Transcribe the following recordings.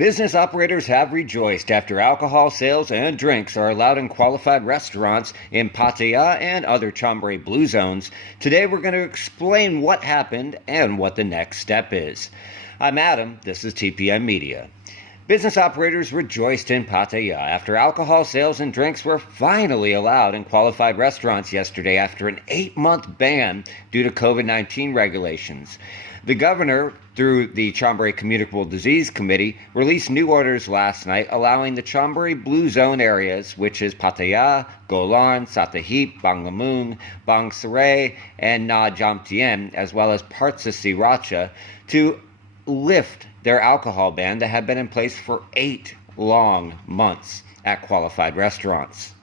Business operators have rejoiced after alcohol sales and drinks are allowed in qualified restaurants in Pattaya and other Chambray Blue Zones. Today we're going to explain what happened and what the next step is. I'm Adam, this is TPM Media. Business operators rejoiced in Pattaya after alcohol sales and drinks were finally allowed in qualified restaurants yesterday after an 8-month ban due to COVID-19 regulations. The governor, through the Chambray Communicable Disease Committee, released new orders last night allowing the Chambray Blue Zone areas, which is Pattaya, Golan, Satahip, Banglamung, Bang Sarai, and Na Jamtien, as well as parts of Sriracha, to lift their alcohol ban that had been in place for 8 long months at qualified restaurants.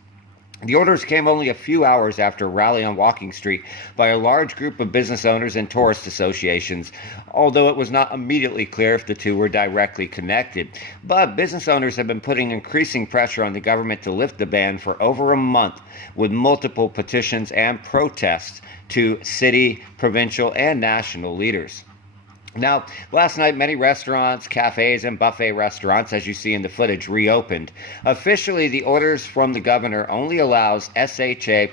The orders came only a few hours after a rally on Walking Street by a large group of business owners and tourist associations, although it was not immediately clear if the two were directly connected. But business owners have been putting increasing pressure on the government to lift the ban for over a month, with multiple petitions and protests to city, provincial, and national leaders. Now, last night, many restaurants, cafes, and buffet restaurants, as you see in the footage, reopened. Officially, the orders from the governor only allows SHA+,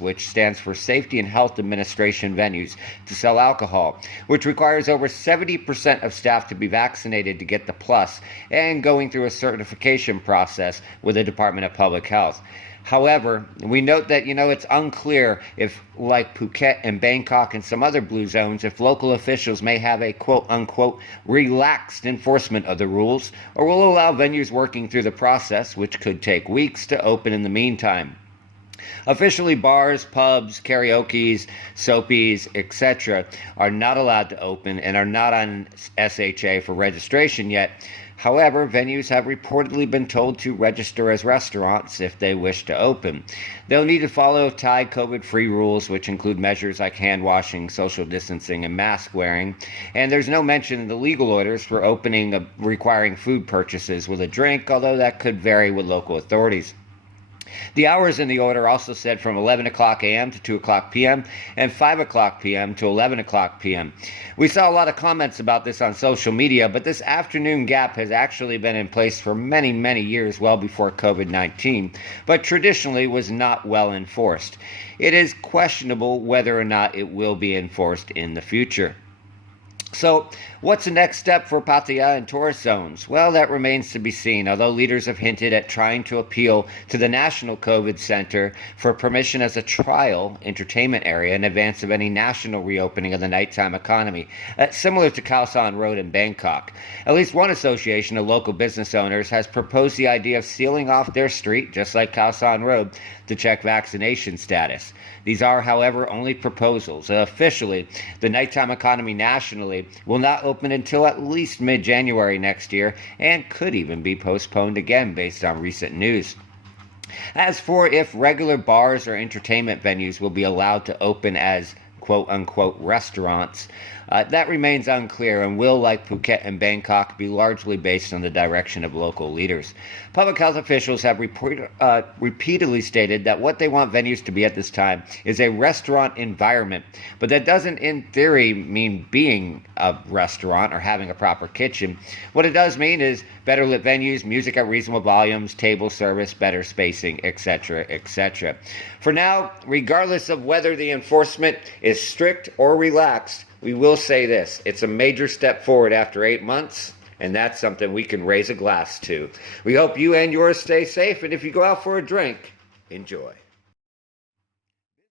which stands for Safety and Health Administration venues, to sell alcohol, which requires over 70% of staff to be vaccinated to get the plus and going through a certification process with the Department of Public Health. However, we note that, it's unclear if, like Phuket and Bangkok and some other blue zones, if local officials may have a quote-unquote relaxed enforcement of the rules, or will allow venues working through the process, which could take weeks, to open in the meantime. Officially, bars, pubs, karaoke's, soapies, etc. are not allowed to open and are not on SHA for registration yet. However, venues have reportedly been told to register as restaurants if they wish to open. They'll need to follow Thai COVID-free rules, which include measures like hand washing, social distancing, and mask wearing. And there's no mention in the legal orders for opening requiring food purchases with a drink, although that could vary with local authorities. The hours in the order also said from 11 o'clock a.m. to 2 o'clock p.m. and 5 o'clock p.m. to 11 o'clock p.m. We saw a lot of comments about this on social media, but this afternoon gap has actually been in place for many, many years, well before COVID-19, but traditionally was not well enforced. It is questionable whether or not it will be enforced in the future. So, what's the next step for Pattaya and tourist zones? Well, that remains to be seen, although leaders have hinted at trying to appeal to the National COVID Center for permission as a trial entertainment area in advance of any national reopening of the nighttime economy, similar to Khao San Road in Bangkok. At least one association of local business owners has proposed the idea of sealing off their street, just like Khao San Road, to check vaccination status. These are, however, only proposals. Officially, the nighttime economy nationally will not open until at least mid-January next year and could even be postponed again based on recent news. As for if regular bars or entertainment venues will be allowed to open as quote-unquote restaurants, that remains unclear and will, like Phuket and Bangkok, be largely based on the direction of local leaders. Public health officials have repeatedly stated that what they want venues to be at this time is a restaurant environment, but that doesn't in theory mean being a restaurant or having a proper kitchen. What it does mean is better lit venues, music at reasonable volumes, table service, better spacing, etc., etc. For now, regardless of whether the enforcement is strict or relaxed, we will say this: it's a major step forward after 8 months, and that's something we can raise a glass to. We hope you and yours stay safe, and if you go out for a drink, enjoy.